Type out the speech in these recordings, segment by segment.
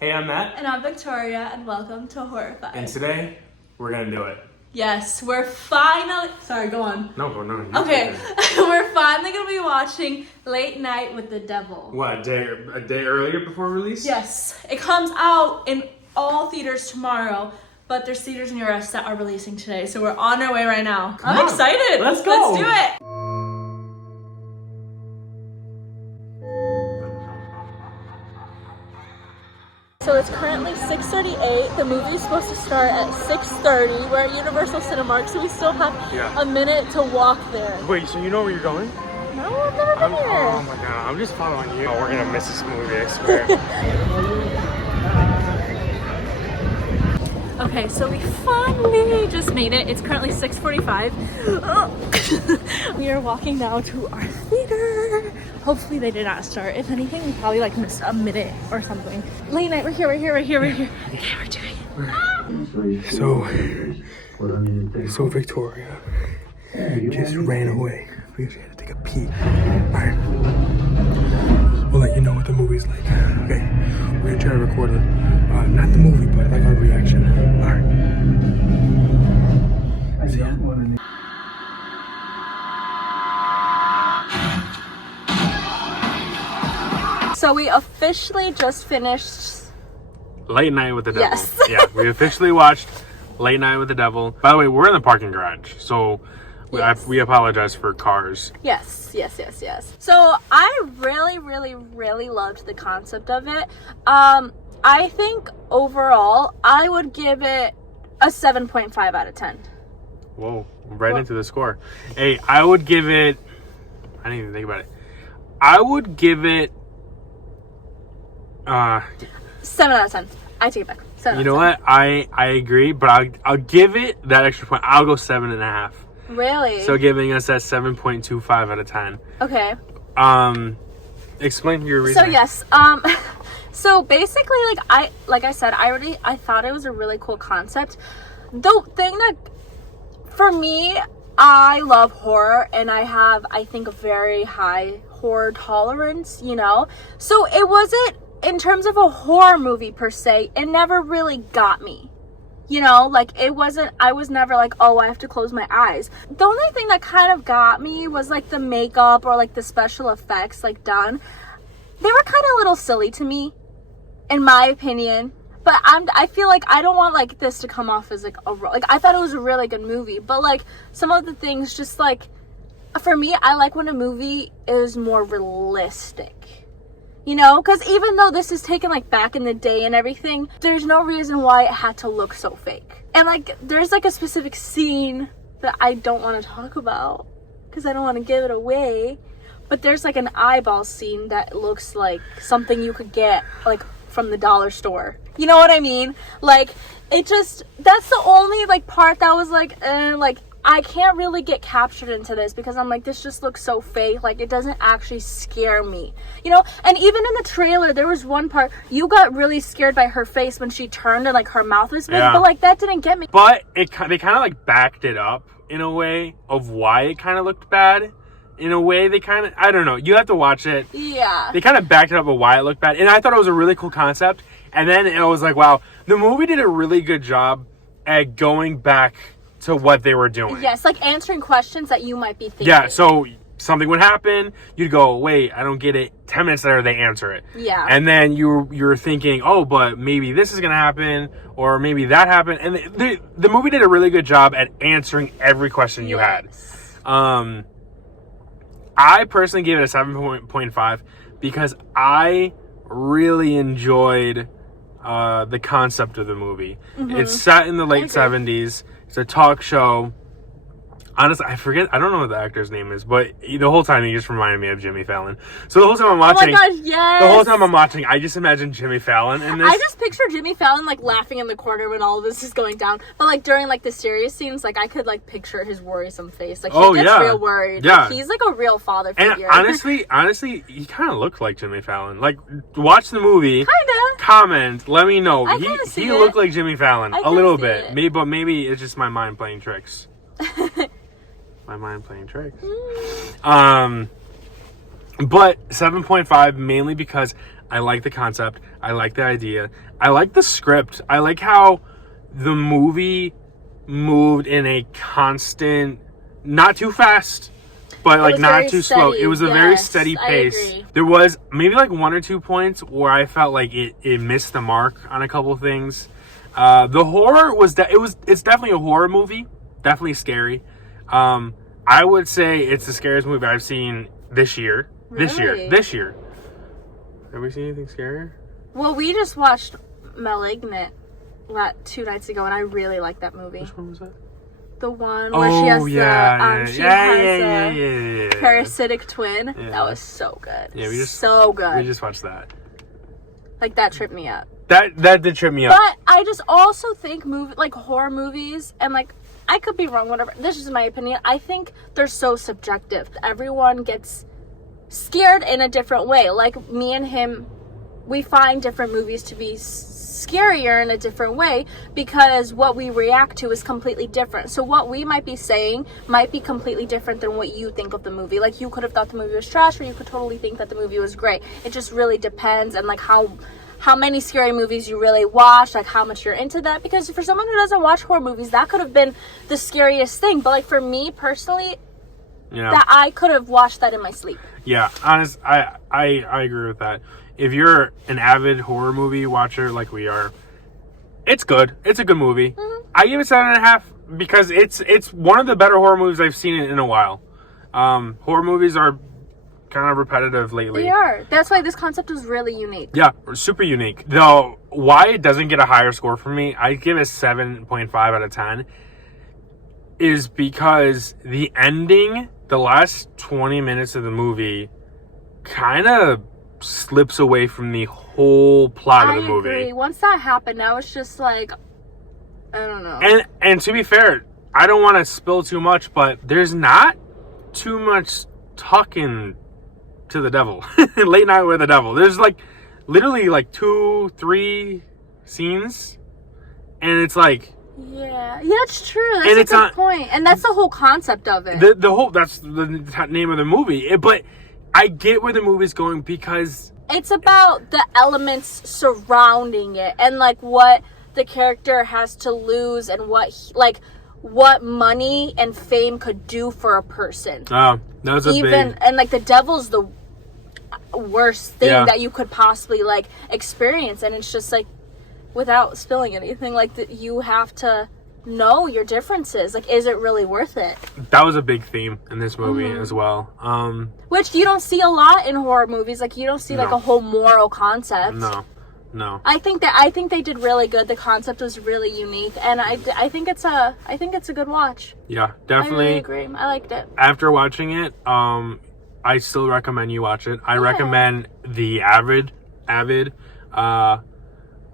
Hey, I'm Matt. And I'm Victoria, and welcome to Horrified. And today, we're gonna do it. Yes, we're finally... Sorry, go on. No. Okay, we're finally gonna be watching Late Night with the Devil. What, a day earlier before release? Yes, it comes out in all theaters tomorrow, but there's theaters near us that are releasing today, so we're on our way right now. I'm excited. Let's go. Let's do it. So it's currently 6:38. The movie is supposed to start at 6:30. We're at Universal Cinemark, so we still have a minute to walk there. Wait, so you know where you're going? No, I've never been here. Oh my god, I'm just following you. Oh, we're gonna miss this movie, I swear. Okay, so we finally just made it. It's currently 6:45. We are walking now to our theater. Hopefully they did not start. If anything, we probably like missed a minute or something. Late night, we're here. Okay, we're doing it. So Victoria just ran away because she had to take a pee. Alright. We'll let you know what the movie's like. Okay. We're gonna try to record it. Not the movie, but like our reaction. Alright. See ya. So we officially just finished. Late Night with the Devil. Yes. Yeah, we officially watched Late Night with the Devil. By the way, we're in the parking garage, so we apologize for cars. Yes. So I really loved the concept of it. I think overall, I would give it a 7.5 out of 10. Whoa, into the score. Hey, I would give it, I didn't even think about it. I would give it 7 out of 10. I take it back. 7 you know what? I agree, but I'll give it that extra point. I'll go 7.5. Really? So giving us that 7.25 out of 10. Okay. Explain your reason. So yes, so basically, like I said, I thought it was a really cool concept. The thing that, for me, I love horror, and I have, I think, a very high horror tolerance, you know? So it wasn't, in terms of a horror movie per se, it never really got me. You know, like, it wasn't, I was never like, oh, I have to close my eyes. The only thing that kind of got me was, like, the makeup or, like, the special effects, like, done. They were kind of a little silly to me, in my opinion. But I feel like I don't want, like, this to come off as, like, I thought it was a really good movie. But, like, some of the things just, like, for me, I like when a movie is more realistic. You know, because even though this is taken, like, back in the day and everything, there's no reason why it had to look so fake. And, like, there's, like, a specific scene that I don't want to talk about because I don't want to give it away. But there's, like, an eyeball scene that looks like something you could get, like, from the dollar store. You know what I mean? Like, it just, that's the only, like, part that was, like, I can't really get captured into this because I'm like, this just looks so fake. Like, it doesn't actually scare me, you know? And even in the trailer, there was one part, you got really scared by her face when she turned and, like, her mouth was big, but, like, that didn't get me. But they kind of, like, backed it up in a way of why it kind of looked bad. In a way, they kind of, I don't know, you have to watch it. Yeah. They kind of backed it up of why it looked bad. And I thought it was a really cool concept. And then it was like, wow, the movie did a really good job at going back to what they were doing. Yes, like answering questions that you might be thinking. Yeah, so something would happen, you'd go, wait, I don't get it. 10 minutes later, they answer it. Yeah. And then you're thinking, oh, but maybe this is going to happen, or maybe that happened. And the movie did a really good job at answering every question you had. I personally gave it a 7.5 because I really enjoyed the concept of the movie. Mm-hmm. It's set in the late 70s. It's a talk show. Honestly, I don't know what the actor's name is, but the whole time he just reminded me of Jimmy Fallon. So the whole time I'm watching, oh my gosh, yes! The whole time I'm watching, I just imagine Jimmy Fallon in this. I just picture Jimmy Fallon, like, laughing in the corner when all of this is going down. But, like, during, like, the serious scenes, like, I could, like, picture his worrisome face. Like, he gets real worried. Yeah. Like, he's, like, a real father figure. And honestly, he kind of looked like Jimmy Fallon. Like, watch the movie. Kinda. Comment. Let me know. He looked like Jimmy Fallon a little bit. Maybe it's just my mind playing tricks. My mind playing tricks. But 7.5 mainly because I like the concept. I like the idea. I like the script. I like how the movie moved in a constant, not too fast, but like not too slow. It was a very steady pace. There was maybe like 1 or 2 points where I felt like it missed the mark on a couple of things. The horror was it's definitely a horror movie, definitely scary. I would say it's the scariest movie I've seen this year. Really? This year. Have we seen anything scarier? Well, we just watched *Malignant* 2 nights ago, and I really liked that movie. Which one was that? The one where she has a parasitic twin. Yeah. That was so good. Yeah, we just watched that. Like, that tripped me up. That did trip me up. But I just also think horror movies, and like, I could be wrong, whatever. This is my opinion. I think they're so subjective. Everyone gets scared in a different way. Like, me and him, we find different movies to be scarier in a different way because what we react to is completely different. So what we might be saying might be completely different than what you think of the movie. Like, you could have thought the movie was trash, or you could totally think that the movie was great. It just really depends, and like how many scary movies you really watch, like how much you're into that. Because for someone who doesn't watch horror movies, that could have been the scariest thing. But like, for me personally, that I could have watched that in my sleep. Yeah, I agree with that. If you're an avid horror movie watcher like we are, it's good. It's a good movie. Mm-hmm. I give it 7.5 because it's one of the better horror movies I've seen in a while. Horror movies are kind of repetitive lately. They are. That's why this concept is really unique. Yeah, super unique. Though, why it doesn't get a higher score from me, I give it 7.5 out of 10, is because the ending, the last 20 minutes of the movie, kind of slips away from the whole plot of the movie. I agree. Once that happened, now it's just like, I don't know. And to be fair, I don't want to spill too much, but there's not too much talking to the devil. Late Night with the Devil. There's like literally like 2-3 scenes, and it's like, yeah, it's true. That's a good point. And that's the whole concept of it. That's the name of the movie. But I get where the movie's going because it's about the elements surrounding it and like what the character has to lose and what money and fame could do for a person. Oh, that was and like the devil's the worst thing that you could possibly like experience, and it's just like, without spilling anything, like you have to know your differences. Like, is it really worth it? That was a big theme in this movie as well. Which you don't see a lot in horror movies. Like, you don't see like a whole moral concept. No. I think they did really good. The concept was really unique, and I think it's a good watch. Yeah, definitely. I really agree. I liked it. After watching it, I still recommend you watch it. I recommend the avid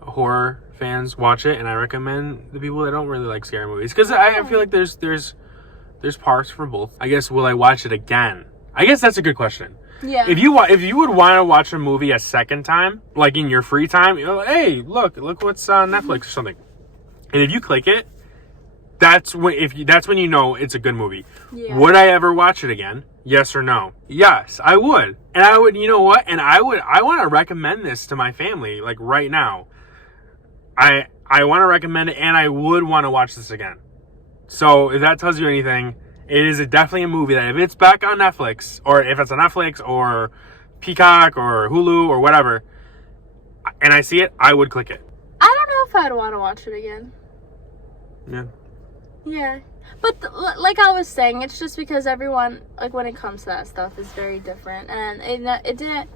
horror fans watch it, and I recommend the people that don't really like scary movies, because I feel like there's parts for both. I guess, will I watch it again? I guess that's a good question. Yeah. If you would want to watch a movie a second time, like in your free time, you're like, hey, look what's on Netflix or something, and if you click it, that's when you know it's a good movie. Yeah. Would I ever watch it again? Yes or no? Yes, I would. And I would, you know what? And I want to recommend this to my family, like right now. I want to recommend it, and I would want to watch this again. So if that tells you anything, it is definitely a movie that if it's back on Netflix, or if it's on Netflix or Peacock or Hulu or whatever, and I see it, I would click it. I don't know if I'd want to watch it again. Yeah. Yeah. But like I was saying, it's just because everyone, like, when it comes to that stuff, is very different, and it didn't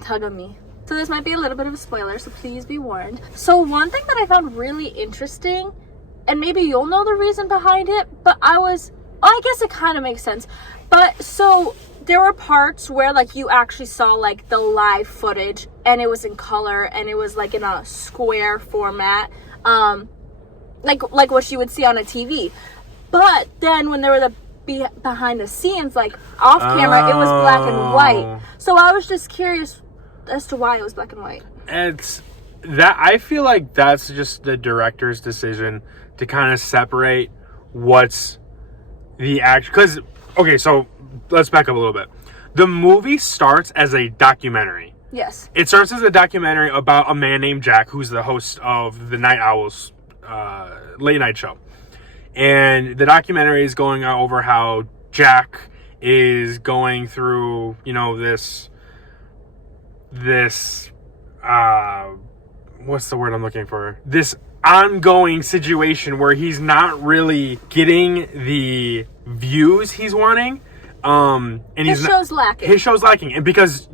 tug on me. So this might be a little bit of a spoiler, so please be warned. So one thing that I found really interesting, and maybe you'll know the reason behind it, but I guess it kind of makes sense. But so there were parts where like you actually saw like the live footage, and it was in color, and it was like in a square format. Like what you would see on a TV. But then when there were the behind the scenes, like off camera, it was black and white. So I was just curious as to why it was black and white. It's that I feel like that's just the director's decision to kind of separate what's the act. Because, okay, so let's back up a little bit. The movie starts as a documentary. Yes. It starts as a documentary about a man named Jack, who's the host of the Night Owls late night show. And the documentary is going over how Jack is going through, you know, this what's the word I'm looking for? This ongoing situation where he's not really getting the views he's wanting. And his show's lacking. His show's lacking. And because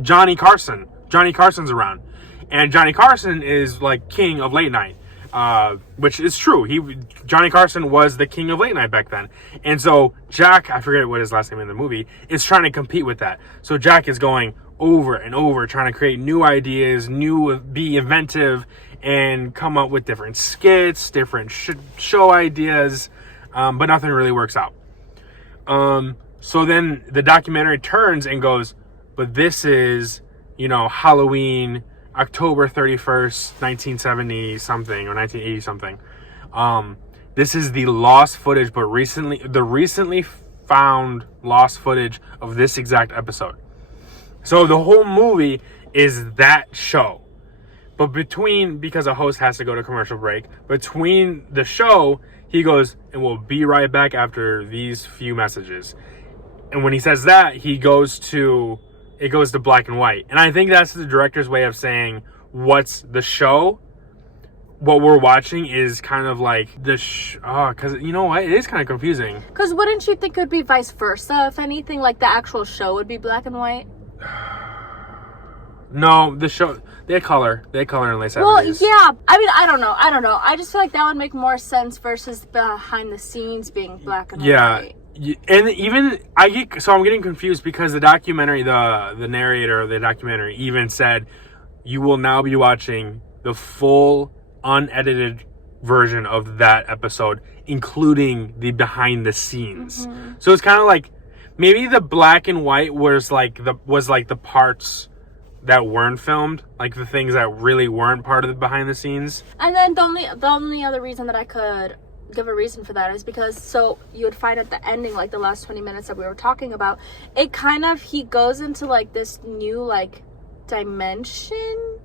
Johnny Carson's around. And Johnny Carson is like king of late night. Which is true. Johnny Carson was the king of late night back then. And so Jack, I forget what his last name in the movie, is trying to compete with that. So Jack is going over and over, trying to create new ideas, be inventive, and come up with different skits, different show ideas, but nothing really works out. So then the documentary turns and goes, but this is, you know, Halloween, October 31st, 1970 something or 1980 something. This is the lost footage, but recently found lost footage of this exact episode. So the whole movie is that show. But because a host has to go to commercial break, between the show, he goes, and we'll be right back after these few messages. And when he says that, it goes to black and white. And I think that's the director's way of saying what's the show. What we're watching is kind of like because you know what? It is kind of confusing. Because wouldn't you think it would be vice versa? If anything, like the actual show would be black and white? No, the show, they color in late 70s. Well, yeah. I mean, I don't know. I just feel like that would make more sense versus behind the scenes being black and white. And even I'm getting confused because the documentary, the narrator of the documentary even said, you will now be watching the full unedited version of that episode, including the behind the scenes. Mm-hmm. So it's kind of like maybe the black and white was like the parts that weren't filmed, like the things that really weren't part of the behind the scenes. And then the only other reason that I could give a reason for that is because, so you would find at the ending, like the last 20 minutes that we were talking about, it kind of, he goes into like this new like dimension.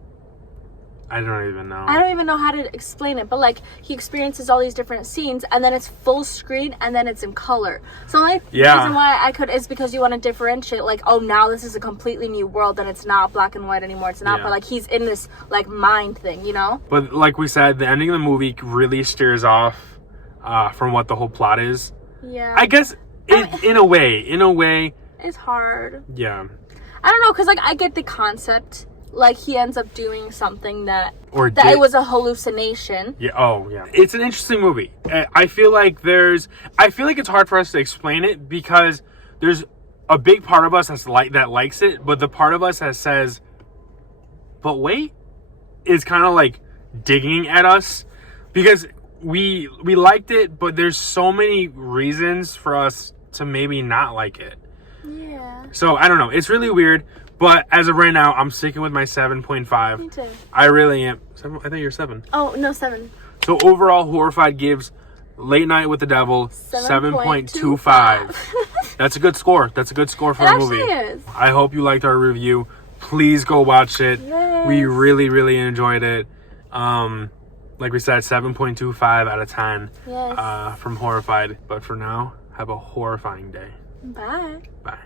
I don't even know how to explain it, but like he experiences all these different scenes and then it's full screen and then it's in color. So the only reason why I could is because you want to differentiate, like, oh, now this is a completely new world and it's not black and white anymore. It's not, but like he's in this like mind thing, you know? But like we said, the ending of the movie really steers off from what the whole plot is. Yeah. I guess in a way. It's hard. Yeah. I don't know, because like I get the concept. Like he ends up doing something that it was a hallucination. Yeah. Oh, yeah. It's an interesting movie. I feel like it's hard for us to explain it because there's a big part of us that likes it, but the part of us that says, "But wait," is kind of like digging at us because we liked it, but there's so many reasons for us to maybe not like it. Yeah. So I don't know. It's really weird. But as of right now, I'm sticking with my 7.5. Me too. I really am. I think you're 7. Oh, no, 7. So overall, Horrified gives Late Night with the Devil 7.25. That's a good score. That's a good score for a movie. It actually is. I hope you liked our review. Please go watch it. Yes. We really, really enjoyed it. Like we said, 7.25 out of 10 yes. From Horrified. But for now, have a horrifying day. Bye. Bye.